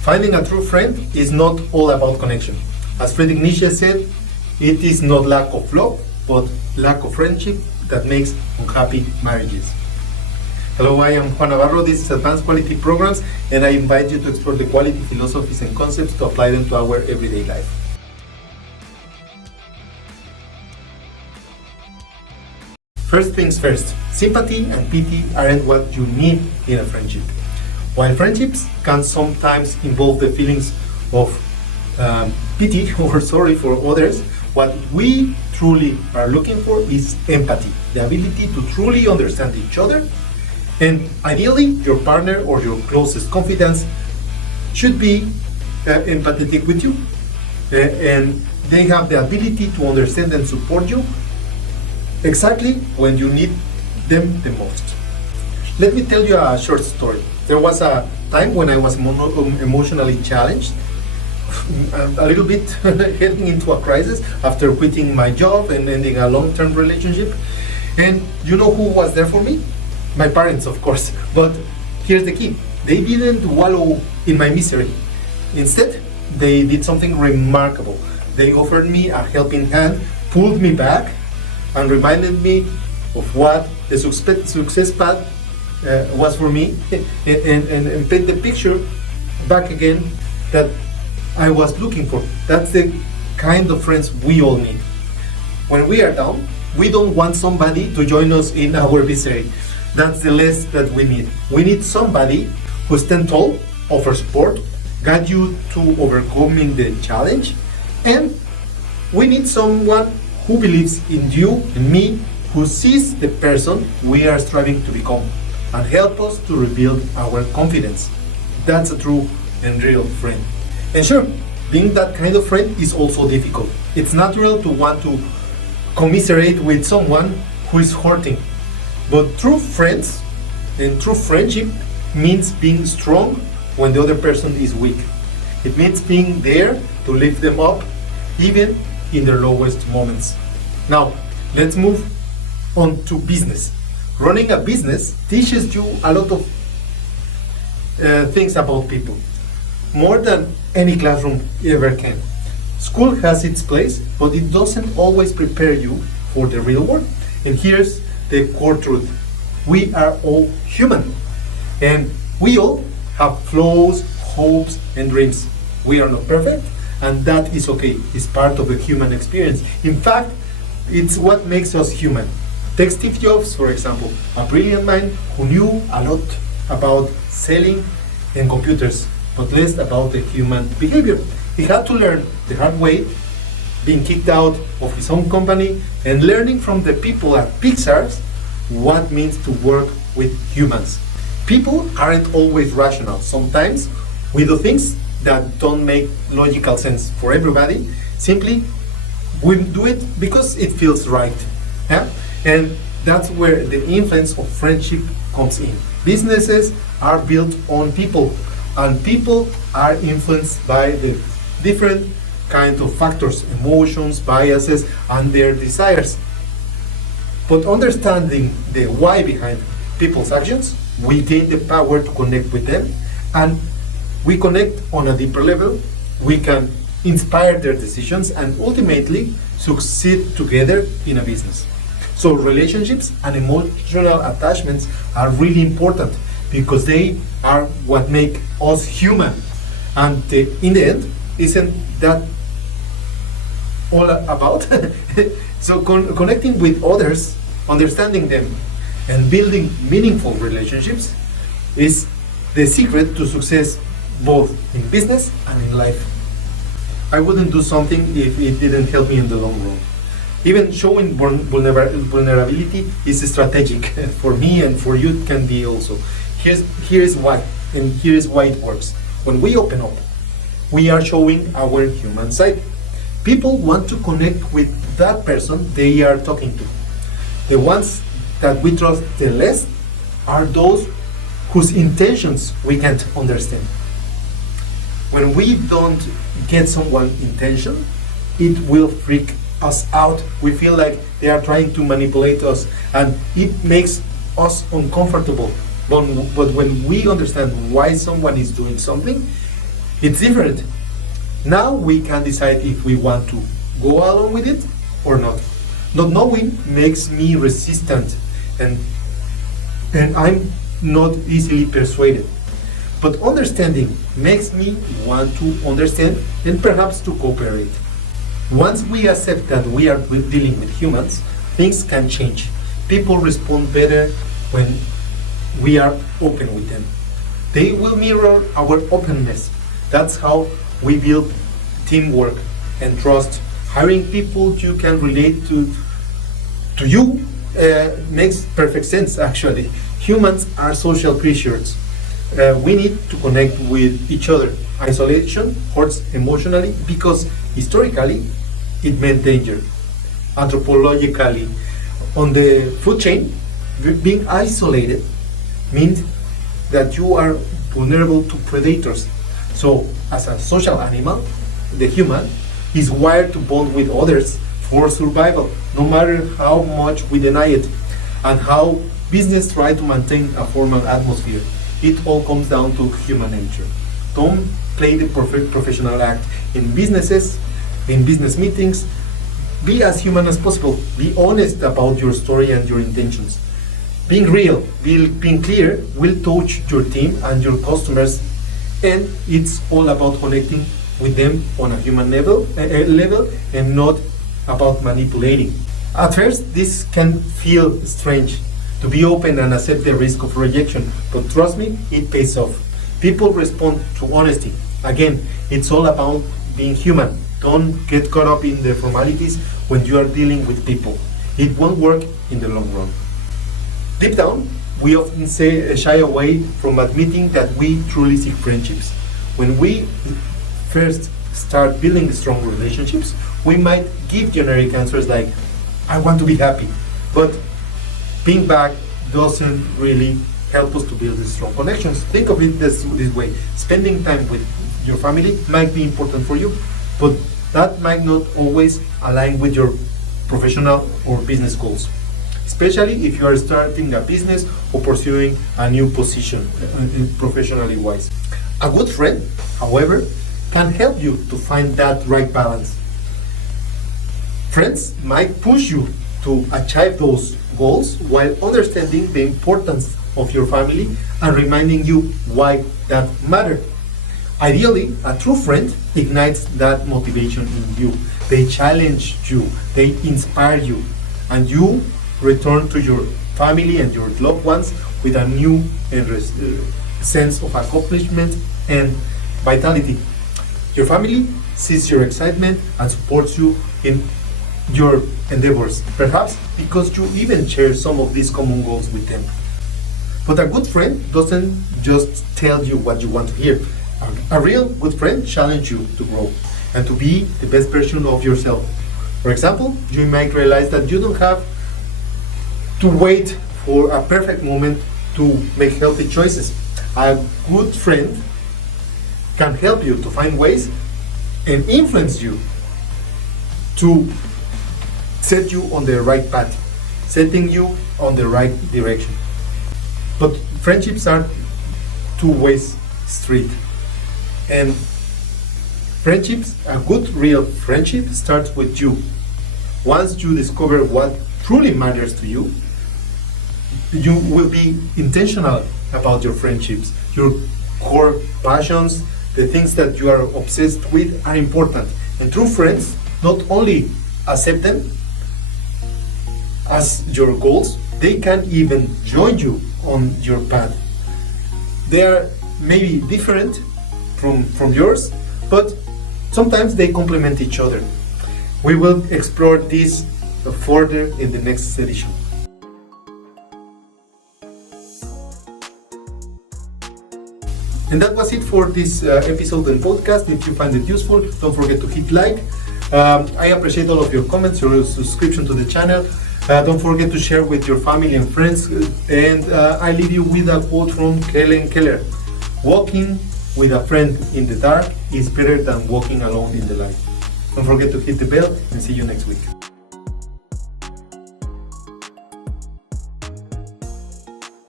Finding a true friend is not all about connection. As Friedrich Nietzsche said, it is not lack of love, but lack of friendship that makes unhappy marriages. Hello, I am Juan Navarro. This is Advanced Quality Programs, and I invite you to explore the quality philosophies and concepts to apply them to our everyday life. First things first, sympathy and pity aren't what you need in a friendship. While friendships can sometimes involve the feelings of pity or sorry for others, what we truly are looking for is empathy, the ability to truly understand each other. And ideally, your partner or your closest confidants should be empathetic with you, and they have the ability to understand and support you exactly when you need them the most. Let me tell you a short story. There was a time when I was emotionally challenged, a little bit heading into a crisis after quitting my job and ending a long-term relationship. And you know who was there for me? My parents, of course. But here's the key. They didn't wallow in my misery. Instead, they did something remarkable. They offered me a helping hand, pulled me back, and reminded me of what the success path was for me, and paint the picture back again that I was looking for. That's the kind of friends we all need. When we are down, we don't want somebody to join us in our misery. That's the less that we need. We need somebody who stands tall, offers support, guide you to overcoming the challenge, and we need someone who believes in you and me, who sees the person we are striving to become, and help us to rebuild our confidence. That's a true and real friend. And sure, being that kind of friend is also difficult. It's natural to want to commiserate with someone who is hurting. But true friends and true friendship means being strong when the other person is weak. It means being there to lift them up, even in their lowest moments. Now, let's move on to business. Running a business teaches you a lot of things about people, more than any classroom ever can. School has its place, but it doesn't always prepare you for the real world. And here's the core truth. We are all human, and we all have flaws, hopes, and dreams. We are not perfect, and that is okay. It's part of the human experience. In fact, it's what makes us human. Take Steve Jobs, for example, a brilliant man who knew a lot about selling and computers, but less about the human behavior. He had to learn the hard way, being kicked out of his own company and learning from the people at Pixar what it means to work with humans. People aren't always rational. Sometimes we do things that don't make logical sense for everybody. Simply, we do it because it feels right. Yeah? And that's where the influence of friendship comes in. Businesses are built on people, and people are influenced by the different kinds of factors, emotions, biases, and their desires. But understanding the why behind people's actions, we gain the power to connect with them, and we connect on a deeper level. We can inspire their decisions and ultimately succeed together in a business. So relationships and emotional attachments are really important because they are what make us human. And in the end, isn't that all about? So connecting with others, understanding them, and building meaningful relationships is the secret to success both in business and in life. I wouldn't do something if it didn't help me in the long run. Even showing vulnerability is strategic for me, and for you it can be also. Here's why, and here's why it works. When we open up, we are showing our human side. People want to connect with that person they are talking to. The ones that we trust the less are those whose intentions we can't understand. When we don't get someone's intention, it will freak us out. We feel like they are trying to manipulate us, and it makes us uncomfortable. But when we understand why someone is doing something, it's different. Now we can decide if we want to go along with it or not. Not knowing makes me resistant, and I'm not easily persuaded. But understanding makes me want to understand and perhaps to cooperate. Once we accept that we are dealing with humans, things can change. People respond better when we are open with them. They will mirror our openness. That's how we build teamwork and trust. Hiring people you can relate to you makes perfect sense, actually. Humans are social creatures. We need to connect with each other. Isolation hurts emotionally because historically it meant danger. Anthropologically, on the food chain, being isolated means that you are vulnerable to predators. So, as a social animal, the human is wired to bond with others for survival, no matter how much we deny it, and how business try to maintain a formal atmosphere. It all comes down to human nature. Don't play the professional act in businesses, in business meetings. Be as human as possible. Be honest about your story and your intentions. Being real, being clear will touch your team and your customers, and it's all about connecting with them on a human level and not about manipulating. At first, this can feel strange to be open and accept the risk of rejection, but trust me, it pays off. People respond to honesty. Again, it's all about being human. Don't get caught up in the formalities when you are dealing with people. It won't work in the long run. Deep down, we often shy away from admitting that we truly seek friendships. When we first start building strong relationships, we might give generic answers like, I want to be happy. But being back doesn't really help us to build these strong connections. Think of it this way. Spending time with your family might be important for you, but that might not always align with your professional or business goals, especially if you are starting a business or pursuing a new position, professionally wise. A good friend, however, can help you to find that right balance. Friends might push you to achieve those goals while understanding the importance of your family and reminding you why that matters. Ideally, a true friend ignites that motivation in you. They challenge you, they inspire you, and you return to your family and your loved ones with a new sense of accomplishment and vitality. Your family sees your excitement and supports you in your endeavors, perhaps because you even share some of these common goals with them. But a good friend doesn't just tell you what you want to hear. A real good friend challenges you to grow and to be the best version of yourself. For example, you might realize that you don't have to wait for a perfect moment to make healthy choices. A good friend can help you to find ways and influence you to set you on the right path, setting you on the right direction. But friendships are two-way street. And friendships, a good real friendship starts with you. Once you discover what truly matters to you, you will be intentional about your friendships. Your core passions, the things that you are obsessed with are important. And true friends not only accept them as your goals, they can even join you on your path. They are maybe different from yours, but sometimes they complement each other. We will explore this further in the next edition. And that was it for this episode and podcast. If you find it useful, don't forget to hit like. I appreciate all of your comments, your subscription to the channel. Don't forget to share with your family and friends. And I leave you with a quote from Helen Keller. Walking with a friend in the dark is better than walking alone in the light. Don't forget to hit the bell and see you next week.